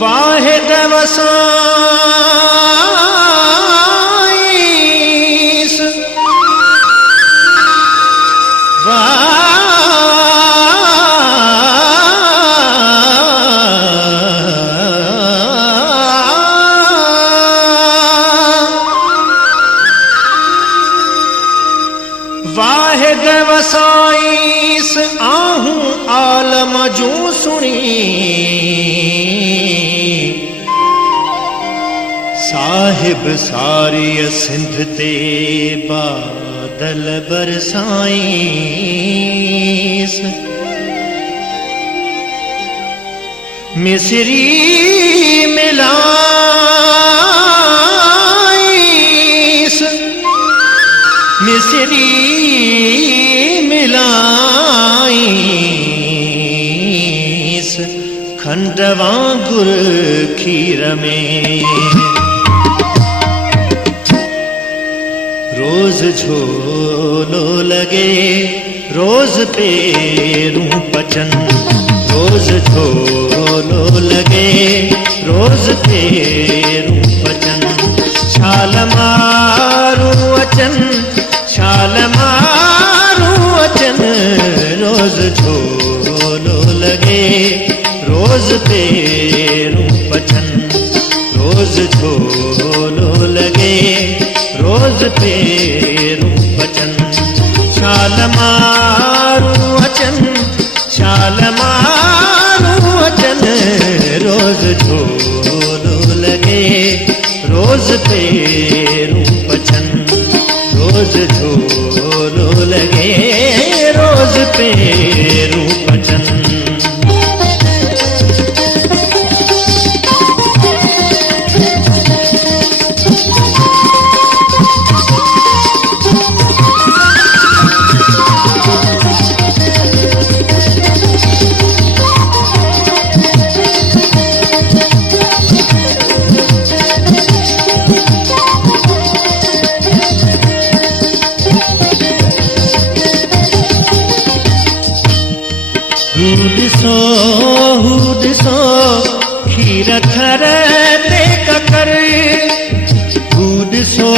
वाहिद वसाईस वाहिद वसाईस आहूं आलम जू सुनी साहिब सारी सिंध ते बादल बरसाईस मिसरी मिलाईस मिसरी मिलाईस खंडवा गुर खीर में रोज झोलो लगे रोज पेरूं पचन रोज झोलो लगे रोज पेरूं पचन छाल मारूं अचन छाल मारूं अचन रोज झोलो लगे रोज पेरूं पचन रोज झोलो लगे रोज पेरूं पचन छाल मारूं अचन छाल मारूं अचन रोज झोलो लगे रोज पेरूं पचन रोज झोलो लगे रोज पेरूं पचन हुदिसो खीर थर ते ककर हुदिसो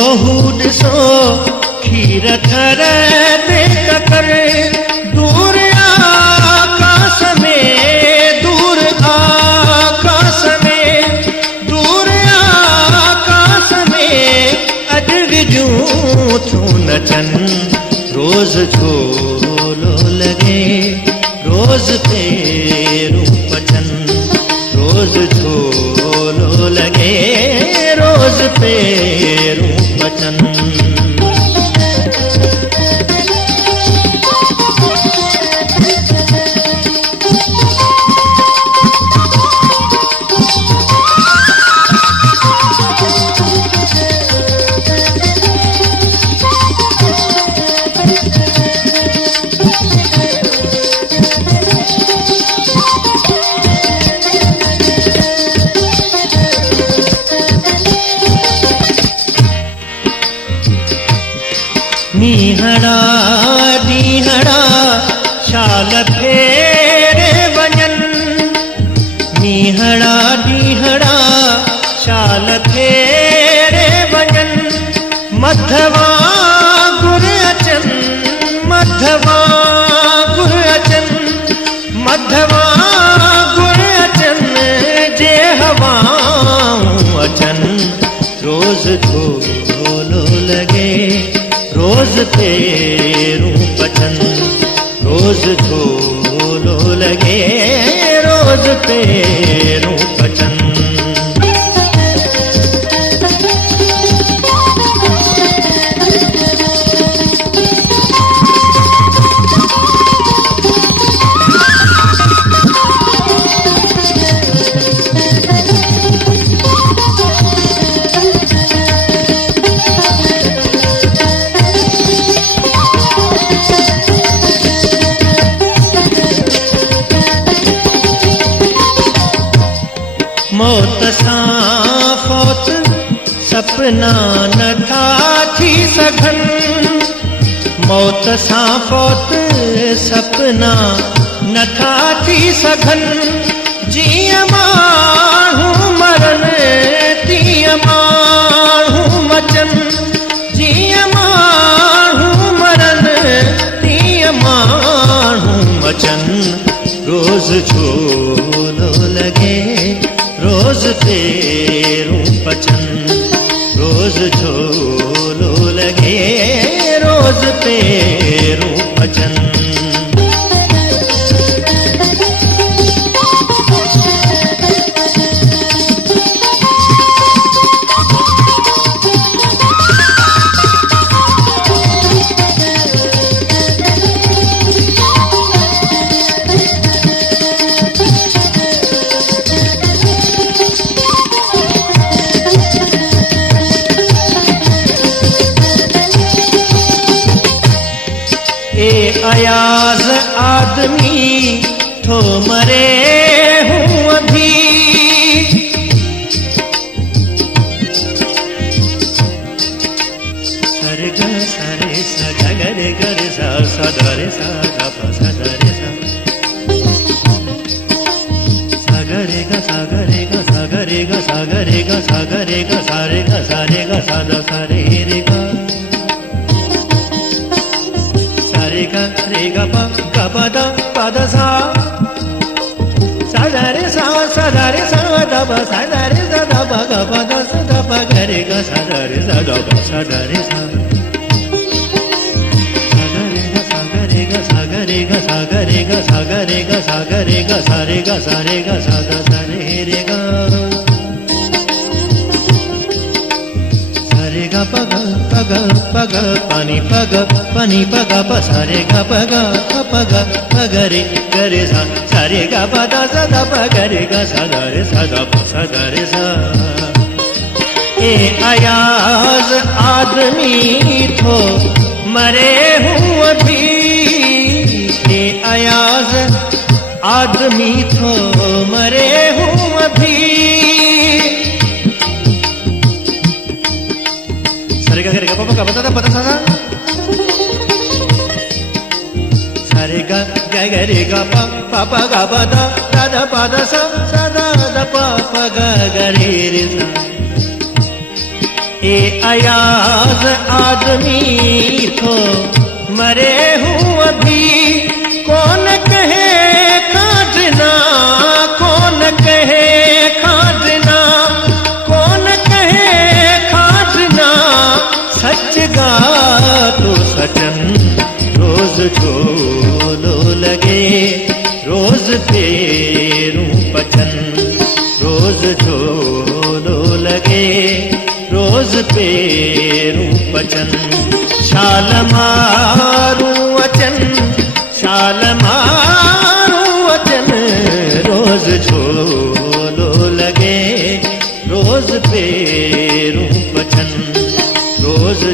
खीर थर ते ककर दूर आकाश में दूर आकाश में दूर आकाश में अज विजूं थूं नचन रोज झोलो लगे रोज पेरूं पचन रोज झोलो लगे रोज पेरूं पचन नीहड़ा नीहड़ा शाल फेरे वञन नीहड़ा नीहड़ा शाल फेरे वञन मधवा गुर अचन मधवा गुर अचन मधवा गुर अचन जे हवाऊं अचन रोज झोलो लगे रोज पेरूं पचन रोज झोलो लगे रोज पेरूं पचन मौत सां फौत सपना न था थी सघन, मौत सां फौत सपना न था थी सघन, जीअं माण्हू मरन तीअं माण्हू मचन, जीअं माण्हू मरन तीअं माण्हू मचन। रोज़ झोलो लॻे रोज़ तेरूं पचन, रोज़ झोलो लॻे रोज़ तेरूं पचन। अयाज आदमी थो मरे हूँ अभी, सरे ग सरे सा ग रे ग रे सा सा ध रे सा ध प सा ध रे सा, सा ग रे ग सा ग रे ग सा ग रे ग सा ग रे ग सा ग रे ग सा रे ग सा रे ग सा ध सा रे रे ग रे ग प द प द सा ध रे सा ध प सा ध रे सा ध प ग प द सा ध प ग रे ग सा ध रे सा ध प सा ध रे सा, सा ग रे ग सा ग रे ग सा ग रे ग सा ग रे ग सा ग रे ग सा रे ग सा रे ग सा ध सा रे रे ग सा रे ग प ग पानी प ग प सा रे ग प ग रे ग रे सा सा रे ग प द सा ध प ग रे ग सा ध रे सा ध प सा ध रे सा। ए अयाज आदमी थो मरे हूँ अभी, ए अयाज आदमी थो मरे हूँ अभी, रे ग रे ग प ग प द प द सा सा सा रे ग ग रे ग प प ग प द द प द सा सा द प प ग ग रे रे सा। ए अयाज आदमी थो मरे हूँ अभी, कौन कहे खाजना कौन कहे खाजना, कौन कहे खाजना सच गा तो सचन। रोज़ झोलो लगे रोज़ तेरूं पचन, रोज़ झोलो लगे रोज़ तेरूं पचन। शाल मारूं अचन शाल मारूं अचन, रोज़ झोलो लगे रोज़ तेरूं पचन, रोज़